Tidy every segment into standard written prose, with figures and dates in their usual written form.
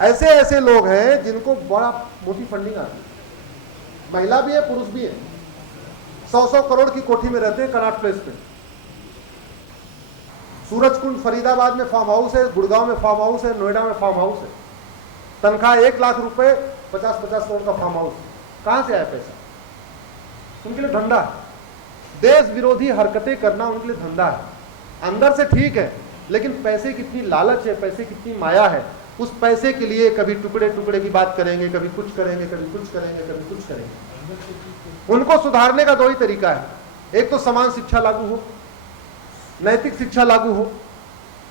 ऐसे ऐसे लोग हैं जिनको बड़ा मोटी फंडिंग आती है, महिला भी है पुरुष भी है, 100-100 करोड़ की कोठी में रहते हैं कनॉट प्लेस पे। सूरजकुंड फरीदाबाद में फार्म हाउस है, गुड़गांव में फार्म हाउस है, नोएडा में फार्म हाउस है, तनख्वाह 1 लाख रुपए, 50-50 करोड़ का फार्म हाउस। कहां से आया पैसा? उनके लिए धंधा है। देश विरोधी हरकतें करना उनके लिए धंधा है। अंदर से ठीक है, लेकिन पैसे कितनी लालच है, पैसे कितनी माया है, उस पैसे के लिए कभी टुकड़े टुकड़े की बात करेंगे, कभी कुछ करेंगे, कभी कुछ करेंगे, कभी कुछ करेंगे। उनको सुधारने का 2 ही तरीका है, एक तो समान शिक्षा लागू हो, नैतिक शिक्षा लागू हो,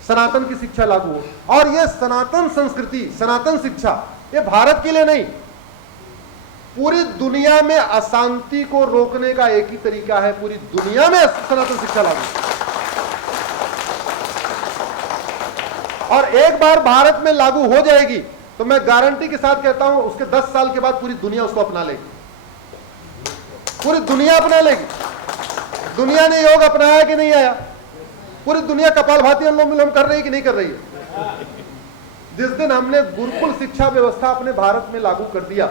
सनातन की शिक्षा लागू हो। और ये सनातन संस्कृति, सनातन शिक्षा, ये भारत के लिए नहीं, पूरी दुनिया में अशांति को रोकने का एक ही तरीका है, पूरी दुनिया में सनातन शिक्षा लागू। और एक बार भारत में लागू हो जाएगी तो मैं गारंटी के साथ कहता हूं उसके 10 साल के बाद पूरी दुनिया उसको अपना लेगी, पूरी दुनिया अपना लेगी। दुनिया ने योग अपनाया कि नहीं आया? पूरी दुनिया कपालभाति अनुलोम विलोम कर रही है कि नहीं कर रही है? जिस दिन हमने गुरुकुल शिक्षा व्यवस्था अपने भारत में लागू कर दिया,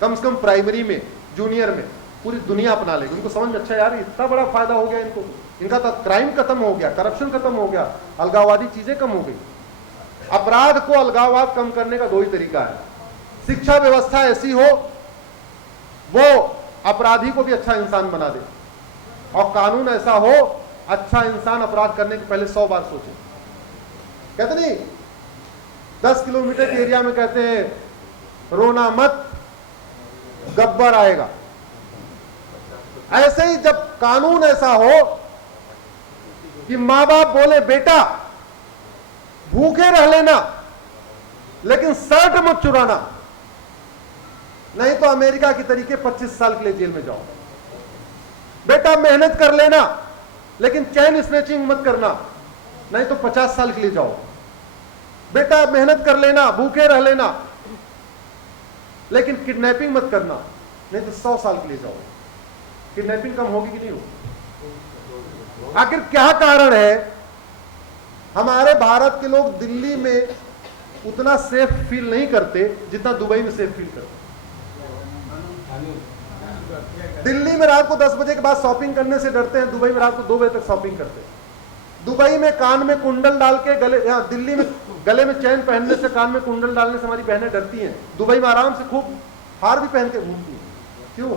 कम से कम प्राइमरी में, जूनियर में, पूरी दुनिया अपना लेगी। उनको समझ में अच्छा यार इतना बड़ा फायदा हो गया इनको, इनका तो क्राइम खत्म हो गया, करप्शन खत्म हो गया, अलगाववादी चीजें कम हो गई। अपराध को, अलगाववाद कम करने का 2 ही तरीका है, शिक्षा व्यवस्था ऐसी हो वो अपराधी को भी अच्छा इंसान बना दे, और कानून ऐसा हो अच्छा इंसान अपराध करने के पहले 100 बार सोचे। कहते नहीं 10 किलोमीटर के एरिया में कहते हैं रोना मत गब्बर आएगा। ऐसे ही जब कानून ऐसा हो कि मां बाप बोले बेटा भूखे रह लेना लेकिन शर्ट मत चुराना, नहीं तो अमेरिका के तरीके 25 साल के लिए जेल में जाओ। बेटा मेहनत कर लेना लेकिन चैन स्नैचिंग मत करना, नहीं तो 50 साल के लिए जाओ। बेटा मेहनत कर लेना, भूखे रह लेना, लेकिन किडनैपिंग मत करना, नहीं तो 100 साल के लिए जाओ। किडनैपिंग कम होगी कि नहीं होगी? आखिर क्या कारण है? हमारे भारत के लोग दिल्ली में उतना सेफ फील नहीं करते जितना दुबई में सेफ फील करते। दिल्ली में रात को 10 बजे के बाद शॉपिंग करने से डरते हैं, दुबई में रात को 2 बजे तक शॉपिंग करते हैं। दुबई में कान में कुंडल डाल के गले, दिल्ली में गले में चैन पहनने से, कान में कुंडल डालने से हमारी बहनें डरती हैं। दुबई में आराम से खूब हार भी पहन के घूमती हैं। क्यों?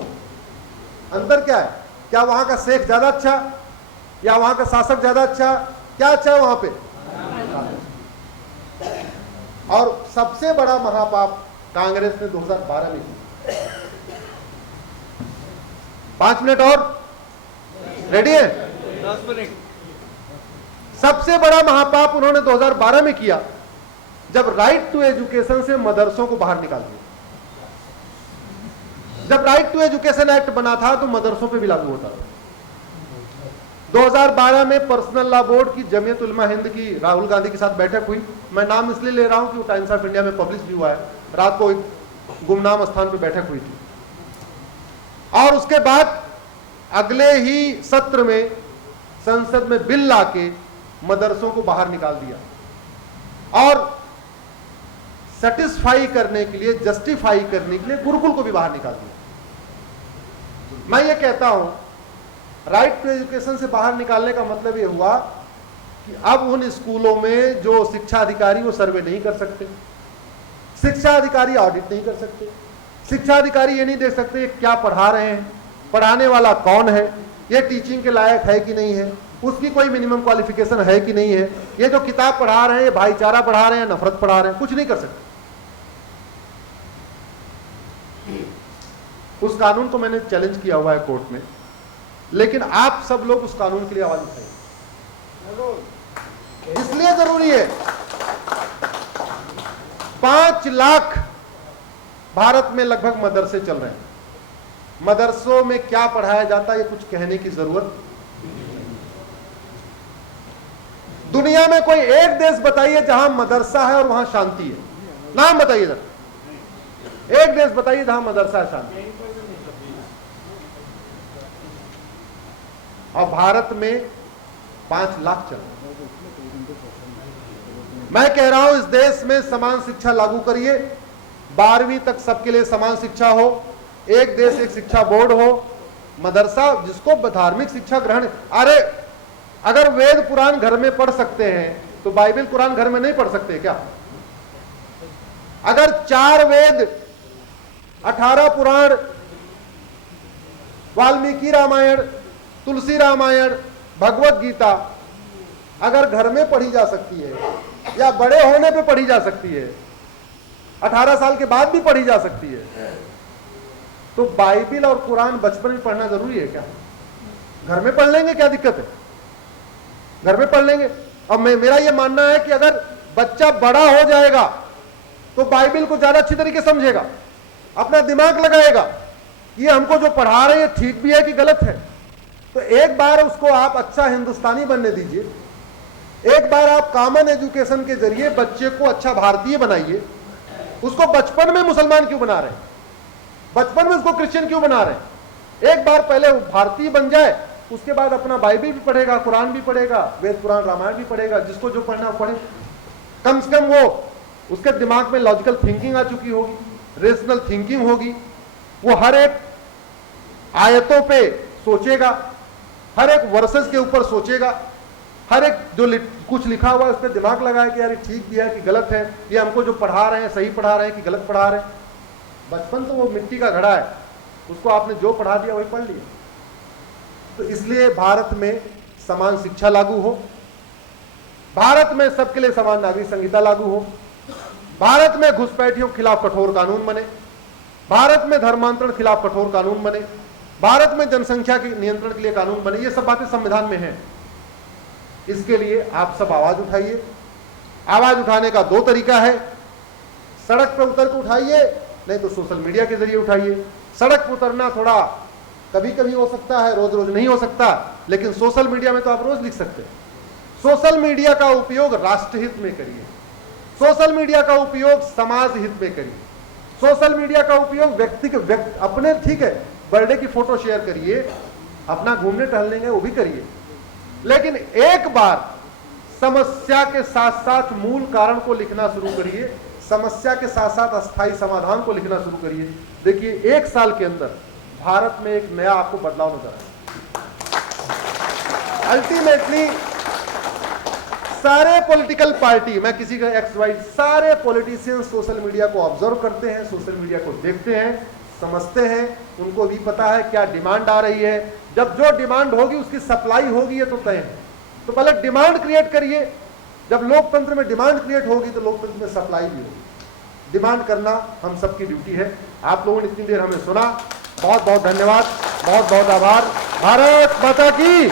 अंतर क्या है? क्या वहां का शेख ज्यादा अच्छा या वहां का शासक ज्यादा अच्छा? क्या अच्छा है वहां पे? और सबसे बड़ा महापाप कांग्रेस ने 2012 में किया। 5 मिनट और रेडी है? 10 मिनट। सबसे बड़ा महापाप उन्होंने 2012 में किया जब राइट टू एजुकेशन से मदरसों को बाहर निकाल दिया। जब राइट टू एजुकेशन एक्ट बना था तो मदरसों पे भी लागू होता था। 2012 में पर्सनल लॉ बोर्ड की जमीयत उलमा हिंद की राहुल गांधी के साथ बैठक हुई। मैं नाम इसलिए ले रहा हूं कि वो टाइम्स ऑफ इंडिया में पब्लिश भी हुआ है। रात को एक गुमनाम स्थान पर बैठक हुई थी और उसके बाद अगले ही सत्र में संसद में बिल लाके मदरसों को बाहर निकाल दिया और सेटिस्फाई करने के लिए, जस्टिफाई करने के लिए गुरुकुल को भी बाहर निकाल दिया। मैं ये कहता हूं राइट टू एजुकेशन से बाहर निकालने का मतलब ये हुआ कि अब उन स्कूलों में जो शिक्षा अधिकारी वो सर्वे नहीं कर सकते, शिक्षा अधिकारी ऑडिट नहीं कर सकते, शिक्षा अधिकारी ये नहीं देख सकते क्या पढ़ा रहे हैं, पढ़ाने वाला कौन है, ये टीचिंग के लायक है कि नहीं है, उसकी कोई मिनिमम क्वालिफिकेशन है कि नहीं है, ये जो किताब पढ़ा रहे हैं ये भाईचारा पढ़ा रहे हैं, नफरत पढ़ा रहे हैं, कुछ नहीं कर सकते। उस कानून को मैंने चैलेंज किया हुआ है कोर्ट में, लेकिन आप सब लोग उस कानून के लिए आवाज उठाइए। इसलिए जरूरी है 5 लाख भारत में लगभग मदरसे चल रहे हैं। मदरसों में क्या पढ़ाया जाता है ये कुछ कहने की जरूरत। दुनिया में कोई एक देश बताइए जहां मदरसा है और वहां शांति है, नाम बताइए जरा। एक देश बताइए जहां मदरसा है, शांति। और भारत में 5 लाख चल रहे हैं। मैं कह रहा हूं इस देश में समान शिक्षा लागू करिए, 12वीं तक सबके लिए समान शिक्षा हो, एक देश एक शिक्षा बोर्ड हो, मदरसा जिसको धार्मिक शिक्षा ग्रहण। अरे अगर वेद पुराण घर में पढ़ सकते हैं तो बाइबल कुरान घर में नहीं पढ़ सकते क्या? अगर 4 वेद, 18 पुराण, वाल्मीकि रामायण, तुलसी रामायण, भगवत गीता अगर घर में पढ़ी जा सकती है या बड़े होने पे पढ़ी जा सकती है, 18 साल के बाद भी पढ़ी जा सकती है, तो बाइबल और कुरान बचपन में पढ़ना जरूरी है क्या? घर में पढ़ लेंगे, क्या दिक्कत है? घर में पढ़ लेंगे। और मेरा यह मानना है कि अगर बच्चा बड़ा हो जाएगा तो बाइबल को ज्यादा अच्छी तरीके समझेगा, अपना दिमाग लगाएगा, ये हमको जो पढ़ा रहे हैं ठीक भी है कि गलत है। तो एक बार उसको आप अच्छा हिंदुस्तानी बनने दीजिए, एक बार आप कॉमन एजुकेशन के जरिए बच्चे को अच्छा भारतीय बनाइए। उसको बचपन में मुसलमान क्यों बना रहे हैं? बचपन में उसको क्रिश्चियन क्यों बना रहे हैं? एक बार पहले भारतीय बन जाए, उसके बाद अपना बाइबल भी पढ़ेगा, कुरान भी पढ़ेगा, वेद पुराण रामायण भी पढ़ेगा, जिसको जो पढ़ना पढ़े। कम से कम वो उसके दिमाग में लॉजिकल थिंकिंग आ चुकी होगी, रेशनल थिंकिंग होगी, वो हर एक आयतों पे सोचेगा, हर एक वर्सेस के ऊपर सोचेगा, हर एक जो कुछ लिखा हुआ है उस पर दिमाग लगाए कि यार ये ठीक भी है कि गलत है, ये हमको जो पढ़ा रहे हैं सही पढ़ा रहे हैं कि गलत पढ़ा रहे हैं। बचपन तो वो मिट्टी का घड़ा है, उसको आपने जो पढ़ा दिया वही पढ़ लिया। तो इसलिए भारत में समान शिक्षा लागू हो, भारत में सबके लिए समान नागरिक संहिता लागू हो, भारत में घुसपैठियों के खिलाफ कठोर कानून बने, भारत में धर्मांतरण के खिलाफ कठोर कानून बने, भारत में जनसंख्या के नियंत्रण के लिए कानून बने। ये सब बातें संविधान में हैं। इसके लिए आप सब आवाज उठाइए। आवाज उठाने का 2 तरीका है, सड़क पर उतर के उठाइए, नहीं तो सोशल मीडिया के जरिए उठाइए। सड़क पर उतरना थोड़ा कभी कभी हो सकता है, रोज रोज नहीं हो सकता, लेकिन सोशल मीडिया में तो आप रोज लिख सकते हैं। सोशल मीडिया का उपयोग राष्ट्रहित में करिए, सोशल मीडिया का उपयोग समाज हित में करिए, सोशल मीडिया का उपयोग व्यक्ति के अपने, ठीक है, बर्थडे की फोटो शेयर करिए, अपना घूमने टहलने गए वो भी करिए, लेकिन एक बार समस्या के साथ साथ मूल कारण को लिखना शुरू करिए, समस्या के साथ साथ अस्थायी समाधान को लिखना शुरू करिए। देखिए 1 साल के अंदर भारत में एक नया आपको बदलाव नजर आएगा। अल्टीमेटली सारे पॉलिटिकल पार्टी, मैं किसी का XY, सारे पॉलिटिशियन सोशल मीडिया को ऑब्जर्व करते हैं, सोशल मीडिया को देखते हैं, समझते हैं, उनको भी पता है क्या डिमांड आ रही है। जब जो डिमांड होगी उसकी सप्लाई होगी, ये तो तय है। तो पहले डिमांड क्रिएट करिए, जब लोकतंत्र में डिमांड क्रिएट होगी तो लोकतंत्र में सप्लाई भी होगी। डिमांड करना हम सबकी ड्यूटी है। आप लोगों ने इतनी देर हमें सुना, बहुत बहुत धन्यवाद, बहुत बहुत आभार। भारत माता की